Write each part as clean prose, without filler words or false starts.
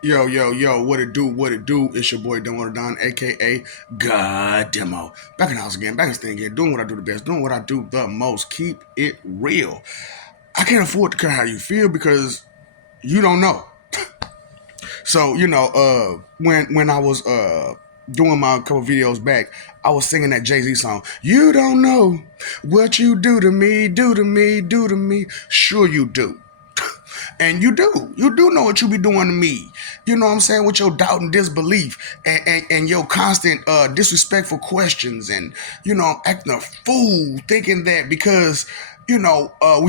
Yo, yo, yo, what it do, what it do? It's your boy Don, aka God Demo. Back in the house again, back in this thing again, doing what I do the best, doing what I do the most. Keep it real. I can't afford to care how you feel because you don't know. So, when I was doing my couple videos back, I was singing that Jay-Z song. You don't know what you do to me, do to me, do to me. Sure you do. And you do know what you be doing to me. You know what I'm saying? With your doubt and disbelief and your constant disrespectful questions and, acting a fool thinking that because, we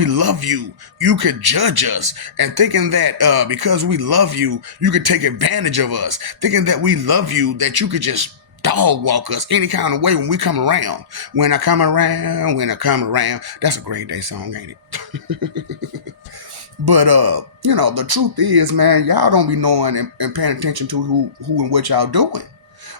love you, you could judge us and thinking that because we love you, you could take advantage of us, thinking that we love you, that you could just dog walk us any kind of way when we come around. When I come around, when I come around. That's a Green Day song, ain't it? But the truth is, man, y'all don't be knowing and paying attention to who and what y'all doing,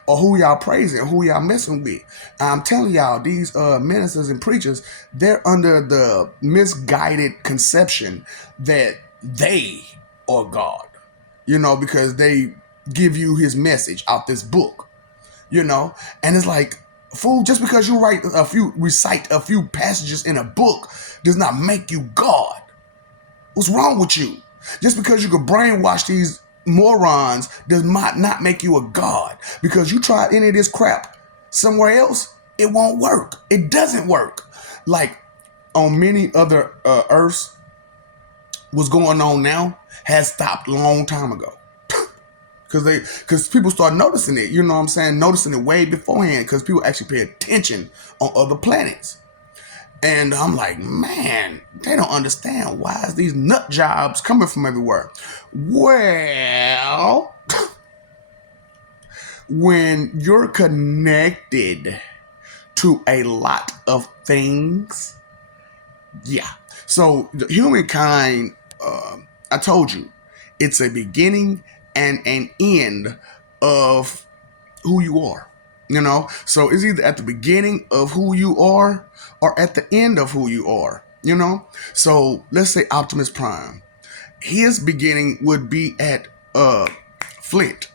or who y'all praising, who y'all messing with. I'm telling y'all, these ministers and preachers, they're under the misguided conception that they are God. Because they give you His message out this book. And it's like, fool, just because you recite a few passages in a book does not make you God. What's wrong with you? Just because you could brainwash these morons does not make you a god. Because you tried any of this crap somewhere else, it won't work. It doesn't work. Like on many other earths, what's going on now has stopped a long time ago. Because people start noticing it, you know what I'm saying? Noticing it way beforehand because people actually pay attention on other planets. And I'm like, man, they don't understand why is these nut jobs coming from everywhere. Well, when you're connected to a lot of things, yeah. So the humankind, I told you, it's a beginning and an end of who you are. So it's either at the beginning of who you are or at the end of who you are. So let's say Optimus Prime, his beginning would be at Flint.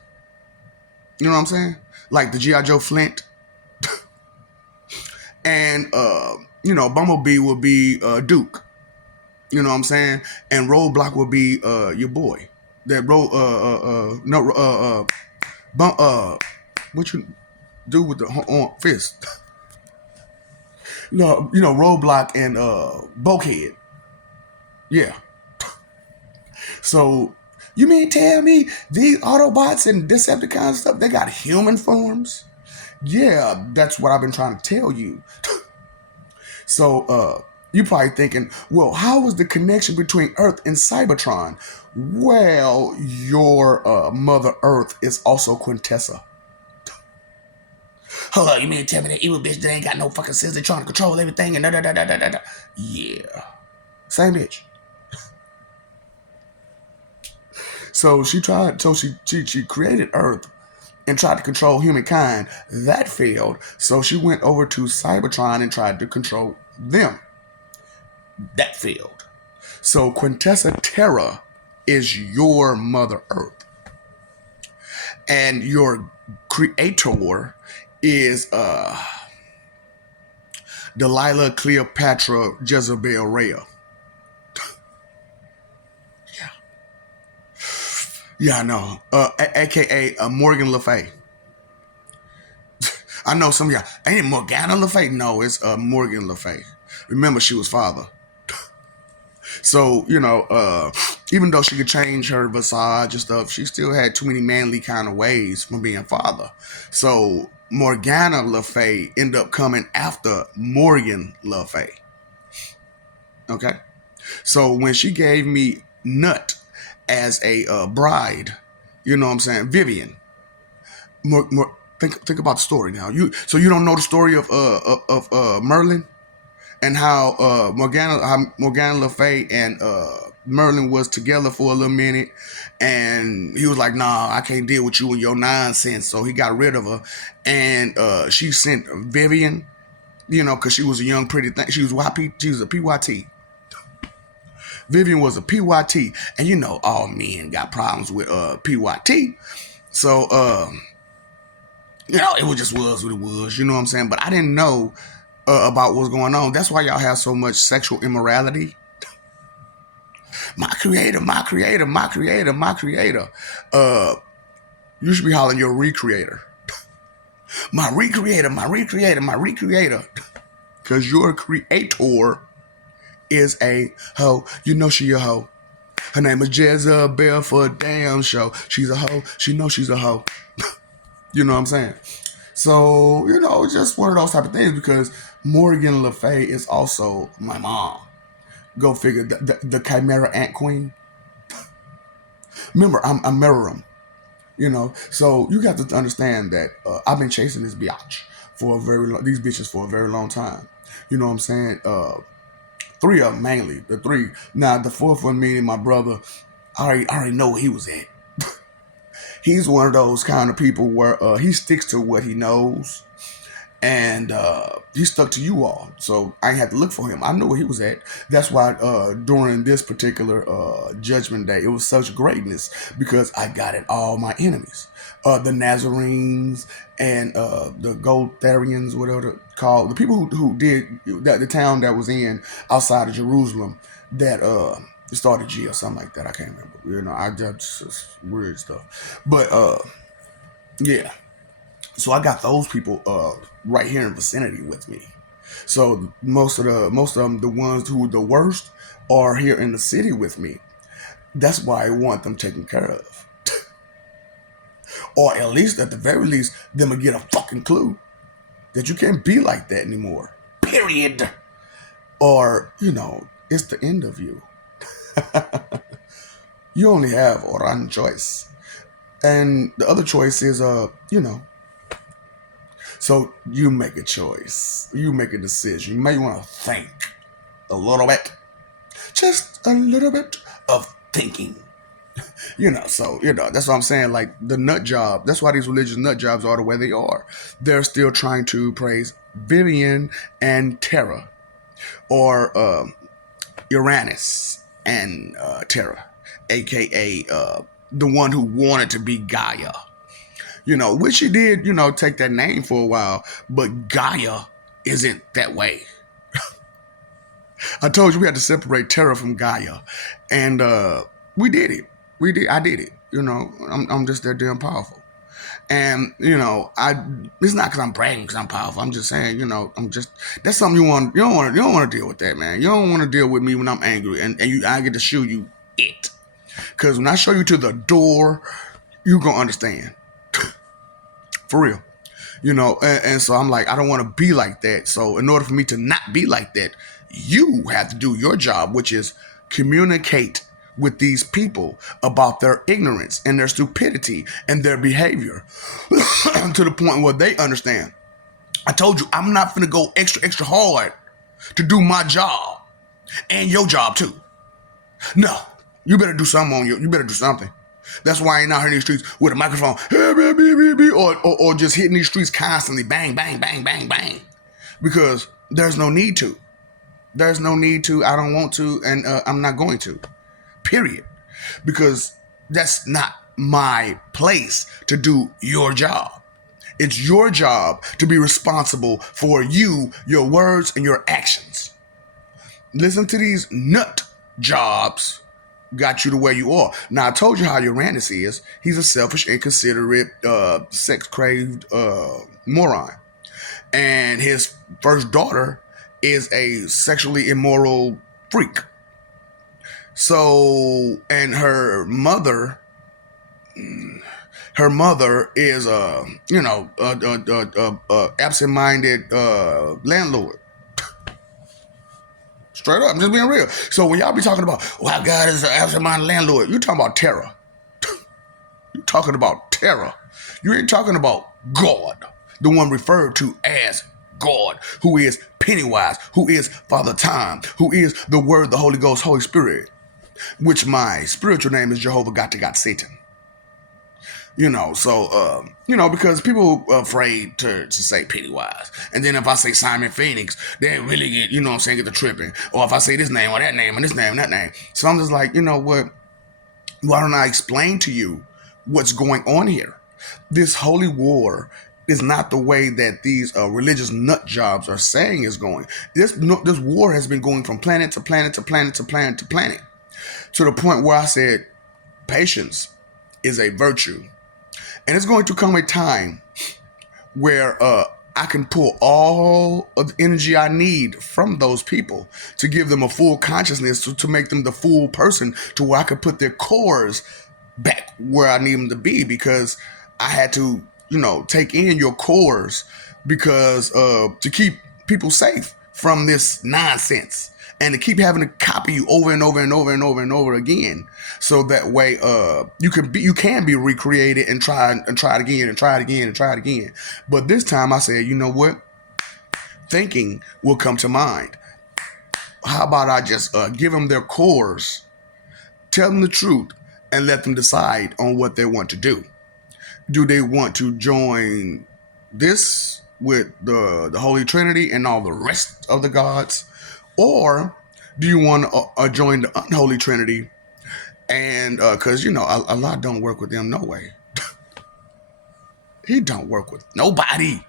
You know what I'm saying? Like the GI Joe Flint. And Bumblebee would be Duke. You know what I'm saying? And Roadblock would be your boy. That road no what you do with the fist? Roadblock and Bulkhead. Yeah. So you mean tell me these Autobots and Decepticons stuff, they got human forms? Yeah, that's what I've been trying to tell you. So you probably thinking, well, how was the connection between Earth and Cybertron? Well, your Mother Earth is also Quintessa. Hold on, you mean to tell me that evil bitch that ain't got no fucking sense, they trying to control everything and da da da da da da? Yeah. Same bitch. So she created Earth and tried to control humankind. That failed. So she went over to Cybertron and tried to control them. That failed. So Quintessa Terra is your Mother Earth. And your creator is Delilah Cleopatra Jezebel Rhea. Yeah, I know. AKA Morgan Le Fay. I know some of y'all. Ain't it Morgana Le Fay? No, it's Morgan Le Fay. Remember, she was father. So, even though she could change her visage and stuff, she still had too many manly kind of ways from being father. So, Morgana Le Fay ended up coming after Morgan Le Fay. Okay? So, when she gave me Nut as a bride, you know what I'm saying? Vivian. Think about the story now. You don't know the story of Merlin and how Morgana Le Fay and Merlin was together for a little minute, and he was like, "Nah, I can't deal with you and your nonsense." So he got rid of her, and she sent Vivian, because she was a young pretty thing. She was a PYT. Vivian was a PYT, and you know all men got problems with PYT. So you know, it was just was what it was. You know what I'm saying? But I didn't know about what's going on. That's why y'all have so much sexual immorality. My creator, my creator, my creator, my creator. You should be hollering your recreator. My recreator, my recreator, my recreator. Because your creator is a hoe. You know she a hoe. Her name is Jezebel for a damn show. She's a hoe. She knows she's a hoe. You know what I'm saying? So, you know, just one of those type of things because Morgan Le Fay is also my mom. Go figure. The Chimera Ant Queen. Remember, I'm Meruem. You know, so you got to understand that I've been chasing this biatch for these bitches for a very long time. You know what I'm saying? Three of them mainly. The three. Now the fourth one, meaning my brother, I already know where he was at. He's one of those kind of people where he sticks to what he knows, and he stuck to you all. So I had to look for him. I knew where he was at. That's why during this particular Judgment Day, it was such greatness because I got at all my enemies, the Nazarenes and the Goltharians, whatever they're called, the people who did that, the town that was in outside of Jerusalem that started G or something like that. I can't remember. You know, I just weird stuff, but yeah. So I got those people right here in vicinity with me. So most of them, the ones who are the worst, are here in the city with me. That's why I want them taken care of, or at least, at the very least, them to get a fucking clue that you can't be like that anymore. Period. Or you know, it's the end of you. You only have one choice, and the other choice is you know. So you make a choice. You make a decision. You may want to think a little bit. Just a little bit of thinking. You know, so, you know, that's what I'm saying. Like the nut job. That's why these religious nut jobs are the way they are. They're still trying to praise Vivian and Terra. Or Uranus and Terra. A.K.A. The one who wanted to be Gaia. You know, which she did, you know, take that name for a while, but Gaia isn't that way. I told you we had to separate Terra from Gaia, and we did it. I did it. You know, I'm just that damn powerful, and you know, it's not because I'm bragging because I'm powerful. I'm just saying, you know, that's something you don't want to deal with that, man. You don't want to deal with me when I'm angry, and I get to show you it, because when I show you to the door, you gonna understand. For real. You know, and so I'm like, I don't want to be like that. So in order for me to not be like that, you have to do your job, which is communicate with these people about their ignorance and their stupidity and their behavior to the point where they understand. I told you, I'm not finna go extra hard to do my job and your job too. No, you better do something on you better do something. That's why I ain't out here in these streets with a microphone, or just hitting these streets constantly, bang, bang, bang, bang, bang. Because there's no need to. There's no need to. I don't want to, and I'm not going to. Period. Because that's not my place to do your job. It's your job to be responsible for you, your words, and your actions. Listen to these nut jobs got you to where you are. Now, I told you how Uranus is. He's a selfish, inconsiderate, sex-craved moron. And his first daughter is a sexually immoral freak. So, and her mother is absent-minded landlord. Straight up, I'm just being real. So when y'all be talking about, well, God is an absent-minded landlord, you're talking about terror. You're talking about terror. You ain't talking about God, the one referred to as God, who is Pennywise, who is Father Time, who is the Word, the Holy Ghost, Holy Spirit, which my spiritual name is Jehovah God to God Satan. Because people are afraid to say Pennywise. And then if I say Simon Phoenix, they really get, get the tripping. Or if I say this name or that name and this name and that name. So I'm just like, you know what? Why don't I explain to you what's going on here? This holy war is not the way that these religious nut jobs are saying is going. This war has been going from planet to planet to planet to planet to planet, to the point where I said patience is a virtue. And it's going to come a time where I can pull all of the energy I need from those people to give them a full consciousness, to make them the full person, to where I could put their cores back where I need them to be, because I had to, take in your cores because to keep people safe from this nonsense, and to keep having to copy you over and over and over and over and over again, so that way you can be recreated and try it again and try it again and try it again. But this time I said, you know what? Thinking will come to mind. How about I just give them their cores, tell them the truth, and let them decide on what they want to do. Do they want to join this with the Holy Trinity and all the rest of the gods, or do you want to join the unholy Trinity? And because Allah don't work with them no way. He don't work with nobody.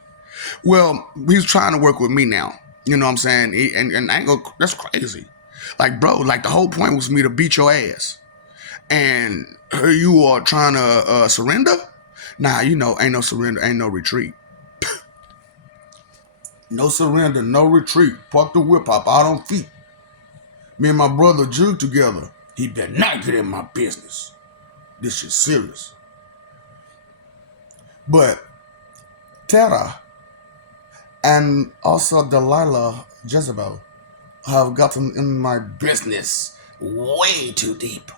Well, he's trying to work with me now. You know what I'm saying? And I ain't gonna, that's crazy. Like, bro, like the whole point was for me to beat your ass. And you are trying to surrender? Nah, ain't no surrender, ain't no retreat. No surrender, no retreat. Park the whip hop out on feet. Me and my brother jug together. He better not get in my business. This shit's serious. But Terra and also Delilah Jezebel have gotten in my business way too deep.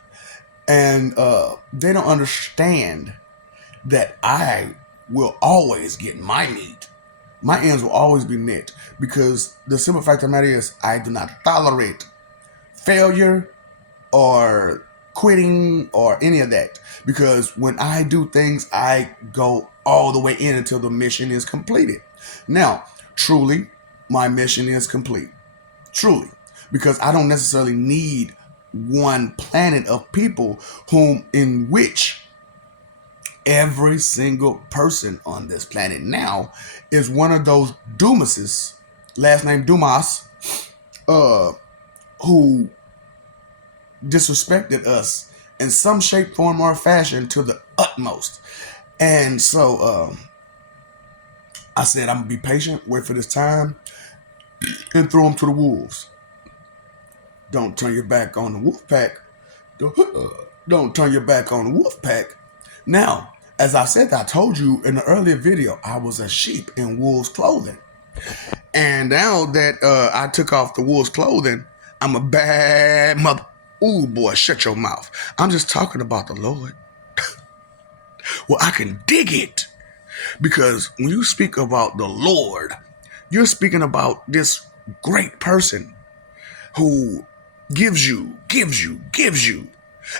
And they don't understand that I will always get my need. My ends will always be met, because the simple fact of the matter is I do not tolerate failure or quitting or any of that. Because when I do things, I go all the way in until the mission is completed. Now, truly, my mission is complete. Truly. Because I don't necessarily need one planet of people in which every single person on this planet now is one of those Dumases, last name Dumas, who disrespected us in some shape, form, or fashion to the utmost. And so I said, I'm going to be patient, wait for this time, and throw them to the wolves. Don't turn your back on the wolf pack. Don't turn your back on the wolf pack. Now, as I said, I told you in the earlier video, I was a sheep in wolf's clothing. And now that I took off the wolf's clothing, I'm a bad mother. Ooh, boy, shut your mouth. I'm just talking about the Lord. Well, I can dig it. Because when you speak about the Lord, you're speaking about this great person who gives you,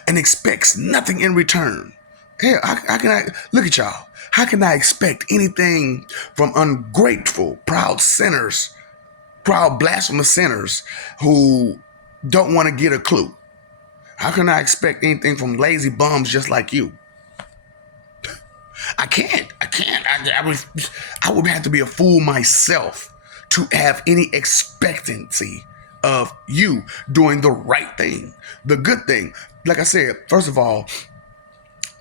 and expects nothing in return. Hell, how can I look at y'all? How can I expect anything from ungrateful, proud sinners, proud blasphemous sinners who don't want to get a clue? How can I expect anything from lazy bums just like you? I can't. I would have to be a fool myself to have any expectancy of you doing the right thing, the good thing. Like I said, first of all,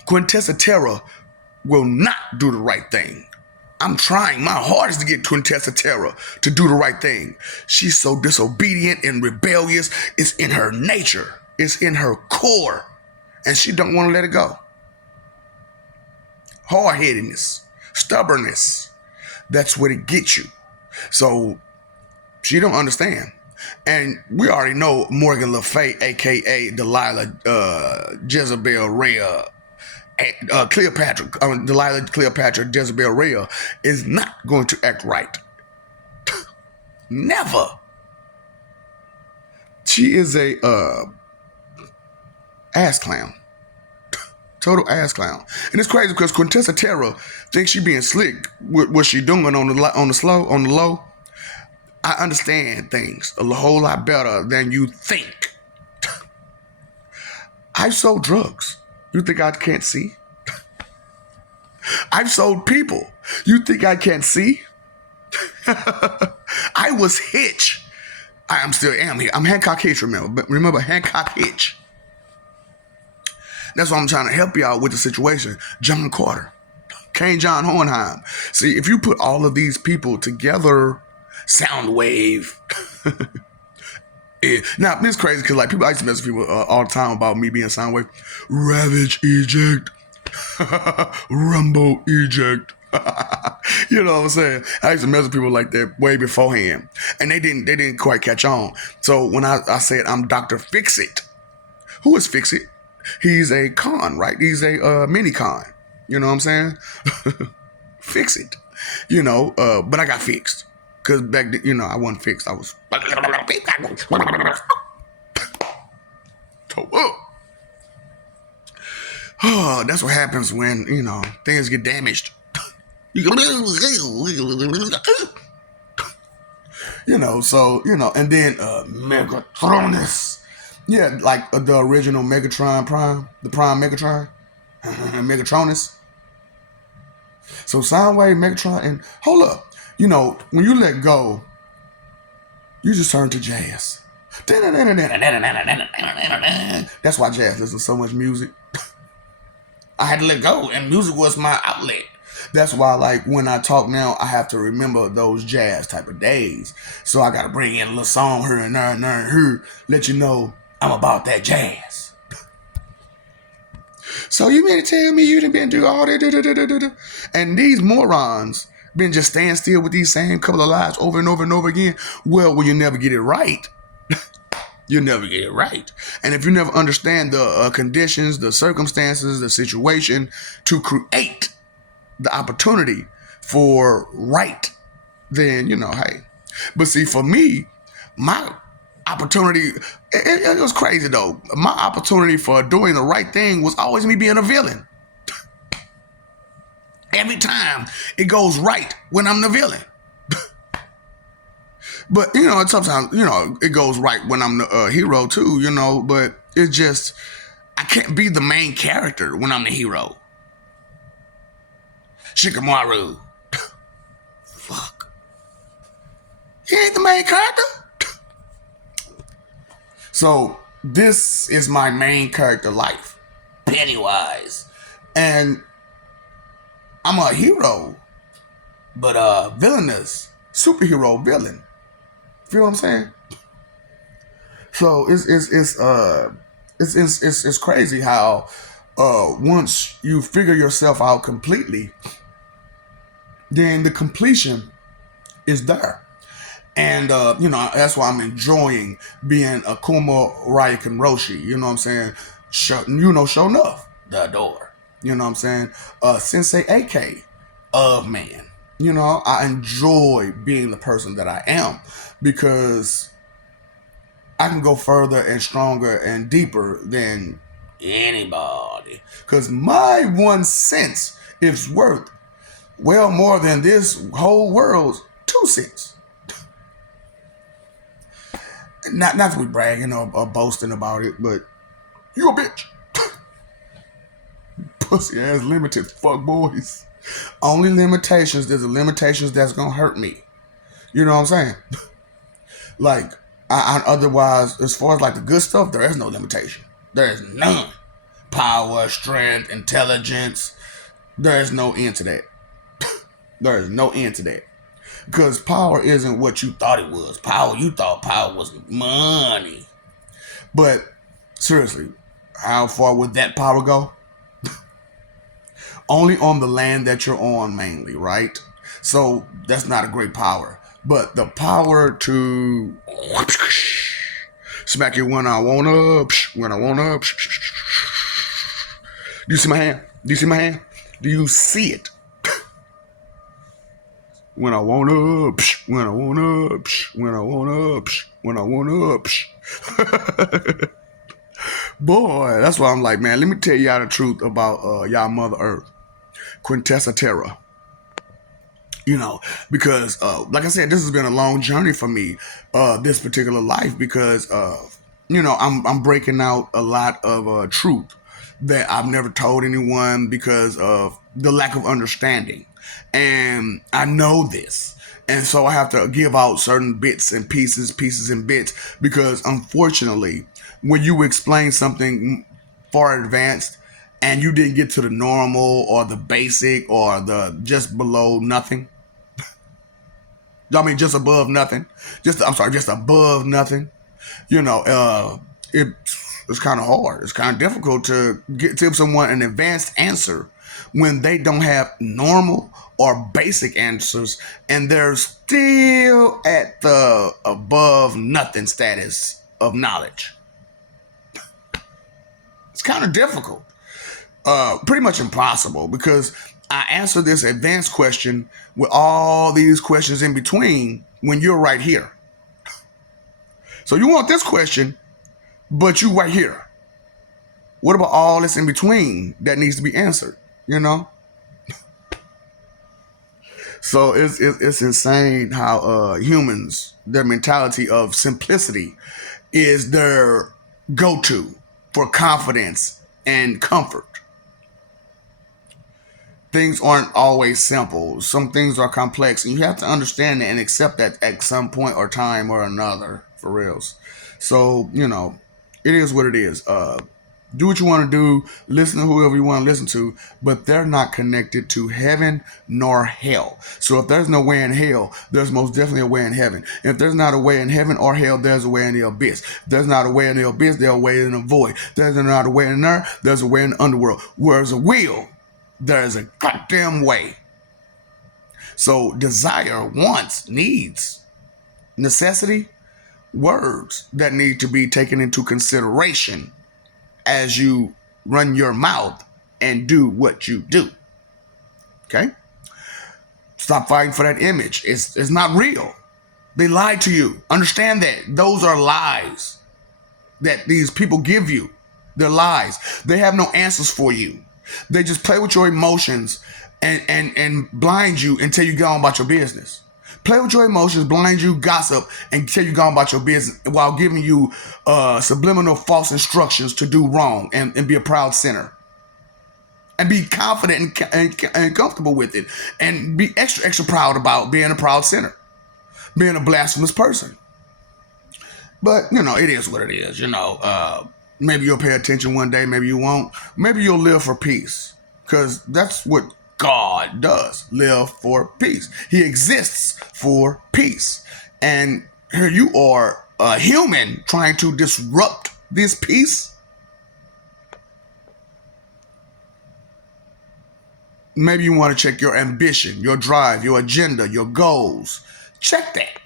Quintessa Terra will not do the right thing. I'm trying my hardest to get Quintessa Terra to do the right thing. She's so disobedient and rebellious. It's in her nature. It's in her core. And she don't want to let it go. Hard-headedness, stubbornness. That's what it gets you. So she don't understand. And we already know Morgan Le Fay, a.k.a. Delilah Jezebel Rhea, Delilah Cleopatra Jezebel Rhea is not going to act right. Never. She is a ass clown. total ass clown. And it's crazy because Quintessa Terra thinks she being slick with what she doing on the low. I understand things a whole lot better than you think. I've sold drugs. You think I can't see? I've sold people. You think I can't see? I was Hitch. I still am here. I'm Hancock Hitch, remember. But remember Hancock Hitch. That's why I'm trying to help you out with the situation. John Carter, Kane John Hohenheim. See, if you put all of these people together, Soundwave. Yeah. Now, it's crazy because like people, I used to mess with people all the time about me being Soundwave. Ravage eject. Rumble eject. You know what I'm saying? I used to mess with people like that way beforehand. And they didn't quite catch on. So when I said I'm Dr. Fix-It, who is Fix-It? He's a con, right? He's a mini con. You know what I'm saying? Fix it. You know, but I got fixed. Because back then, you know, I wasn't fixed. I was... Oh, that's what happens when, you know, things get damaged. You know, so, you know, and then Megatronus. Yeah, like the original Megatron Prime, the Prime Megatron, Megatronus. So Soundwave, Megatron, and hold up. You know, when you let go, you just turn to jazz. That's why jazz listens to so much music. I had to let go, and music was my outlet. That's why, like, when I talk now, I have to remember those jazz type of days. So I got to bring in a little song here and there and there and here, let you know I'm about that jazz. So you mean to tell me you done been through all that? And these morons been just staying still with these same couple of lies over and over and over again? Well, when you never get it right, you never get it right. And if you never understand the conditions, the circumstances, the situation to create the opportunity for right, then, you know, hey. But see, for me, my opportunity, it was crazy though. My opportunity for doing the right thing was always me being a villain. Every time it goes right when I'm the villain. But, you know, sometimes, you know, it goes right when I'm the hero too, you know, but it's just, I can't be the main character when I'm the hero. Shikamaru. Fuck. He ain't the main character. So, this is my main character life. Pennywise. And I'm a hero, but villainous, superhero villain. Feel what I'm saying? So it's crazy how once you figure yourself out completely, then the completion is there. And, you know, that's why I'm enjoying being Akuma Raiken Roshi. You know what I'm saying? Show enough, the door. You know what I'm saying? Sensei AK of man. You know, I enjoy being the person that I am because I can go further and stronger and deeper than anybody. Because my 1 cent is worth well more than this whole world's 2 cents. Not to be bragging or boasting about it, but you a bitch. Pussy ass limited fuck boys. Only limitations, there's a limitations that's gonna hurt me. You know what I'm saying? Like, I otherwise, as far as like the good stuff, there is no limitation. There is none. Power, strength, intelligence. There is no end to that. There is no end to that. Because power isn't what you thought it was. You thought power was money. But seriously, how far would that power go? Only on the land that you're on mainly, right? So that's not a great power. But the power to smack it when I wanna. Do you see my hand? Do you see my hand? Do you see it? When I wanna, when I wanna, when I wanna, when I wanna. Boy, that's why I'm like, man, let me tell y'all the truth about y'all Mother Earth, Quintessa Terra. Because like I said, this has been a long journey for me, this particular life, because I'm breaking out a lot of truth that I've never told anyone because of the lack of understanding. And I know this. And so I have to give out certain bits and pieces and bits, because unfortunately, when you explain something far advanced and you didn't get to the normal or the basic or the just below nothing, I mean, just above nothing. Just above nothing. You know, it's kind of hard. It's kind of difficult to give someone an advanced answer when they don't have normal or basic answers, and they're still at the above nothing status of knowledge. It's kind of difficult. Pretty much impossible, because I answer this advanced question with all these questions in between when you're right here. So you want this question, but you right here. What about all this in between that needs to be answered? You know. So it's insane how humans, their mentality of simplicity is their go-to for confidence and comfort. Things aren't always simple. Some things are complex, and you have to understand and accept that at some point or time or another, for reals. So it is what it is. Do what you want to do. Listen to whoever you want to listen to, but they're not connected to heaven nor hell. So if there's no way in hell, there's most definitely a way in heaven. If there's not a way in heaven or hell, there's a way in the abyss. If there's not a way in the abyss, there's a way in the void. If there's not a way in there, there's a way in the underworld. Where's a will, there's a goddamn way. So desire, wants, needs, necessity, words that need to be taken into consideration as you run your mouth and do what you do. Okay? Stop fighting for that image. It's not real. They lied to you. Understand that. Those are lies that these people give you. They're lies. They have no answers for you. They just play with your emotions and blind you until you go on about your business. Play with your emotions, blind you, gossip, and tell you go on about your business while giving you subliminal false instructions to do wrong and be a proud sinner. And be confident and comfortable with it. And be extra, extra proud about being a proud sinner. Being a blasphemous person. But, it is what it is. Maybe you'll pay attention one day, maybe you won't. Maybe you'll live for peace. Because that's what God does, live for peace. He exists for peace. And here you are, a human, trying to disrupt this peace. Maybe you want to check your ambition, your drive, your agenda, your goals. Check that.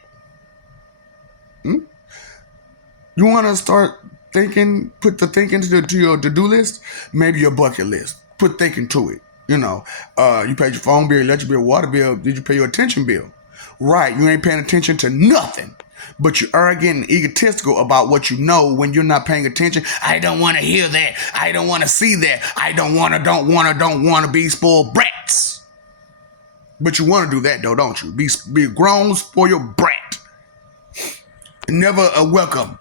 You want to start thinking, put the thinking to your to-do list, maybe your bucket list. Put thinking to it. You paid your phone bill, electric bill, water bill. Did you pay your attention bill? Right, you ain't paying attention to nothing. But you're arrogant and egotistical about what you know when you're not paying attention. I don't want to hear that. I don't want to see that. I don't want to be spoiled brats. But you want to do that though, don't you? Be a grown spoiled brat. Never welcome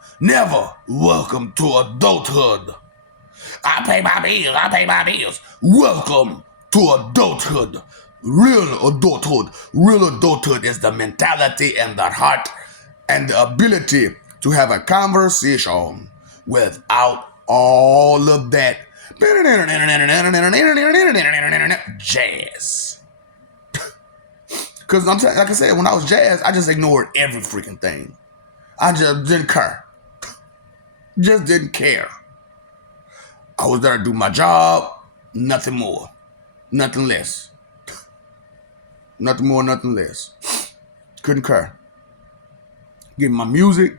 to adulthood. I pay my bills. Welcome to adulthood. Real adulthood is the mentality and the heart and the ability to have a conversation without all of that jazz. Because like I said, when I was jazz, I just ignored every freaking thing. I just didn't care. Just didn't care. I was there to do my job, nothing more, nothing less. Nothing more, nothing less. Couldn't care. Getting my music,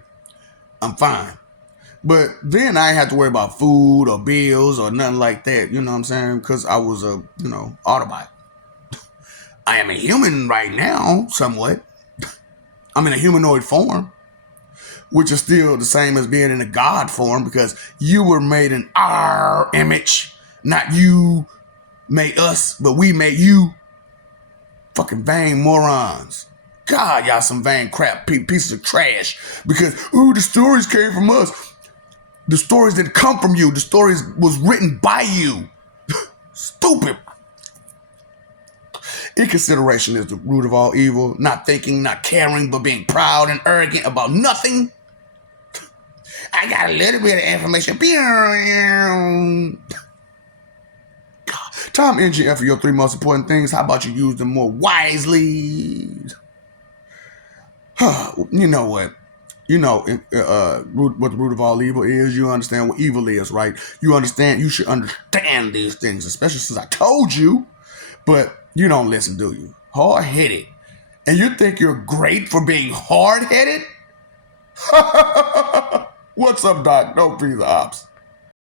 I'm fine. But then I ain't have to worry about food or bills or nothing like that, you know what I'm saying? Because I was a, Autobot. I am a human right now, somewhat. I'm in a humanoid form. which is still the same as being in a God form because you were made in our image, not you made us, but we made you. Fucking vain morons. God, y'all some vain crap pieces of trash. Because, ooh, the stories came from us. The stories didn't come from you. The stories was written by you. Stupid. Inconsideration is the root of all evil. Not thinking, not caring, but being proud and arrogant about nothing. I got a little bit of information. Time, energy, effort, your three most important things. How about you use them more wisely? You know what? You know what the root of all evil is. You understand what evil is, right? You understand. You should understand these things, especially since I told you. But you don't listen, do you? Hard-headed. And you think you're great for being hard-headed? What's up, Doc? Don't be the ops.